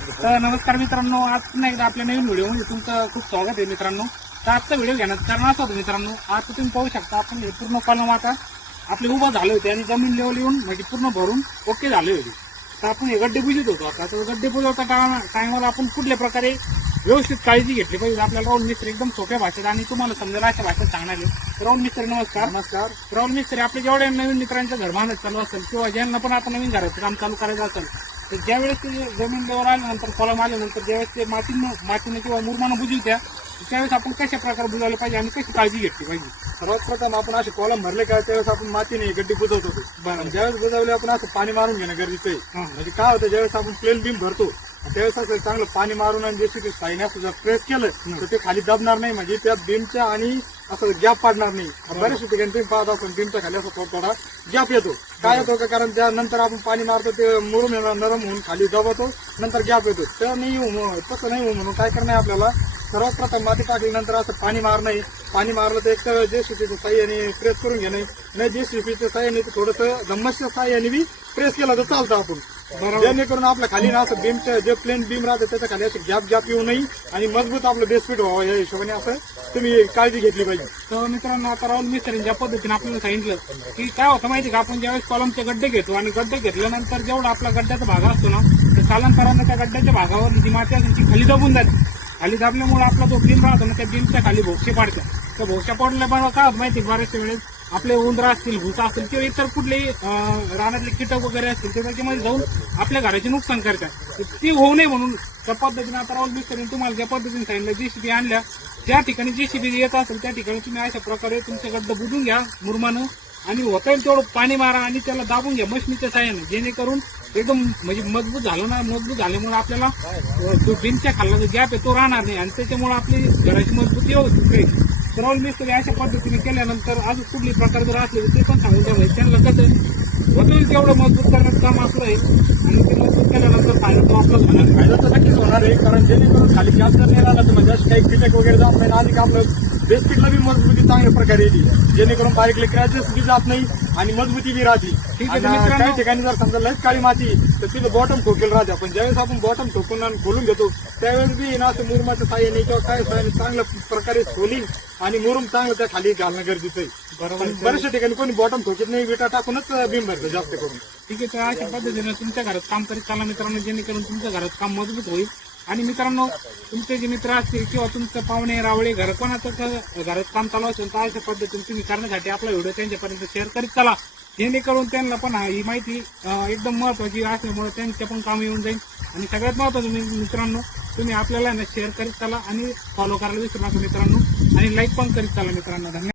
तर नमस्कार मित्रांनो, आज पुन्हा एकदा आपल्या नवीन व्हिडिओमध्ये तुमचं खूप स्वागत आहे मित्रांनो. तर आजचा व्हिडिओ घेण्याचं कारण असं होतं मित्रांनो, आज तुम्ही पाहू शकता आपण हे पूर्ण कॉलम आता आपले उभं झाले होते आणि जमीन लेवल येऊन म्हणजे पूर्ण भरून ओके झाले होते. तर आपण हे गड्डे बुजत होतो. आता तर गड्डे बुजवता टायमाला आपण कुठल्या प्रकारे व्यवस्थित काळजी घेतली पाहिजे. आपल्याला राहुल मिस्त्री एकदम सोप्या भाषेत आणि तुम्हाला समजेल अशा भाषेत सांगणार आहे. राहुल मिस्त्री नमस्कार. नमस्कार. राहुल मिस्त्री आपले जेवढे नवीन मित्रांचं घर बांधत चालू असेल किंवा ज्यांना पण आता नवीन घराचं काम चालू करायचं असेल तर ज्यावेळेस ते जमीन लेवल आल्यानंतर कॉलम आल्यानंतर ज्यावेळेस ते मातीनं किंवा मुरमानं बुजवत्या त्यावेळेस आपण कशा प्रकारे बुजवलं पाहिजे आणि कशी काळजी घेतली पाहिजे. सर्वात प्रथम आपण असे कॉलम भरले का त्यावेळेस आपण मातीने गड्डी बुजवत होतो. ज्यावेळेस बुजवले आपण असं पाणी मारून घेणं गरजेचं आहे. म्हणजे काय होतं, ज्यावेळेस आपण प्लेन बीम भरतो त्यावेळेस असं चांगलं पाणी मारून आणि जशी साईने असं जर प्रेस केलं तर ते खाली दबणार नाही, म्हणजे त्या बीमच्या आणि असं गॅप पाडणार नाही. बऱ्याचशा ठिकाणी तुम्ही पाहत आपण बीमच्या खाली असं थोडा गॅप येतो. काय येतो का, कारण त्यानंतर आपण पाणी मारतो ते मुरून नरम होऊन खाली दबवतो, नंतर गॅप येतो. तर नाही तसं नाही होऊ म्हणून काय करणं आहे आपल्याला, सर्वात प्रथम माती टाकल्यानंतर असं पाणी मारणं. पाणी मारलं तर एक तर जेसीबीच्या साह्याने प्रेस करून घेणं, नाही जेसीबीच्या साह्याने थोडंसं धम्मसच्या साह्याने बी प्रेस केला तर चालतं आपण. जेणेकरून आपल्या खाली ना असं बीमचं जे प्लेन बीम राहतं त्याच्या खाली असं गॅप येऊ नये आणि मजबूत आपलं बेसपीट व्हावं या हिशोबाने असं तुम्ही काळजी घेतली पाहिजे. तर मित्रांनो, आता राहुल मिस्त्री ज्या पद्धतीने आपल्याला सांगितलं की काय होतं माहिती का, आपण ज्यावेळेस कॉलमचे गड्डे घेतो आणि गड्डे घेतल्यानंतर जेवढा आपला गड्ड्याचा भाग असतो ना तर कालांतरानं त्या गड्ड्याच्या भागावर जी माती असते ती खाली दबून जाते. खाली दाबल्यामुळे आपला जो बीम राहतो ना त्या बीमच्या खाली भोगशे पाडतात. त्या भोगशा पडल्यामुळे काय होतं माहिती बऱ्याचशा वेळेस आपले उंदरा असतील, भुसा असतील किंवा इतर कुठलेही रानातले कीटक वगैरे असतील ते त्याच्यामध्ये जाऊन आपल्या घराचे नुकसान करतात. ती होऊ नये म्हणून त्या पद्धतीने आता राहुल मिस्त्री तुम्हाला ज्या पद्धतीने सांगितलं जेसीबी आणल्या ज्या ठिकाणी जेसीबी येत असेल त्या ठिकाणी तुम्ही अशा प्रकारे तुमचे गड्डे बुजून घ्या मुरमानं आणि होता येईल तेवढं पाणी मारा आणि त्याला दाबून घ्या मशनीच्या साह्याने, जेणेकरून एकदम म्हणजे मजबूत झालं ना. मजबूत झाल्यामुळे आपल्याला जो बीमच्या खाल्ला जो गॅप आहे तो राहणार नाही आणि त्याच्यामुळे आपली घराची मजबूती व्यवस्थित राहील. तर राहुल मिस्त्री अशा पद्धतीने केल्यानंतर अजून कुठली प्रकार जर असले ते पण सांगून द्या. त्यांना कसं होतील तेवढं मजबूत करण्याचं काम आपलं आहे आणि ते मजबूत केल्यानंतर फायदा तो आपलाच होणार. फायदा तर नक्कीच होणार आहे, कारण जेणेकरून खाली गॅप जर नाही राहिला तर म्हणजे असं काही कीटक वगैरे जात नाही आणि आपलं बेसपीटला बी मजबूती चांगल्या प्रकारे येते, जेणेकरून बारीक क्रॅचेस बी जात नाही आणि मजबूती बी राहते. काही ठिकाणी जर समजा लयच काळी माती तर तिथं बॉटम ठोकेल राहते. आपण ज्यावेळेस आपण बॉटम ठोकून आणि खोलून घेतो त्यावेळेस बी ना असं मुरमाच्या साह्याने किंवा काय साह्याने चांगल्या प्रकारे खोली आणि मुरुम चांगलं त्या खाली घालणं गरजेचं आहे. बरोबर. बऱ्याचशा ठिकाणी कोणी बॉटम ठोकीत नाही, विटा टाकूनच बीम भरतं जास्त करून. ठीक आहे. तर अशा पद्धतीने तुमच्या घरात काम करीत चाला मित्रांनो, जेणेकरून तुमच्या घरात काम मजबूत होईल. आणि मित्रांनो, तुमचे जे मित्र असतील किंवा तुमचं पाहुणे रावळे घर कोणाचं घरात काम चालू असेल तर अशा पद्धतीने तुम्ही करण्यासाठी आपला व्हिडिओ त्यांच्यापर्यंत शेअर करीत चला, जेणेकरून त्यांना पण ही माहिती एकदम महत्वाची असल्यामुळे त्यांच्या पण काम येऊन जाईल. आणि सगळ्यात महत्वाचं मित्रांनो, तुम्ही आपल्याला शेअर करीत चला आणि फॉलो करायला विसरू नका मित्रांनो, आणि लाईक पण करीत चला मित्रांनो. धन्यवाद.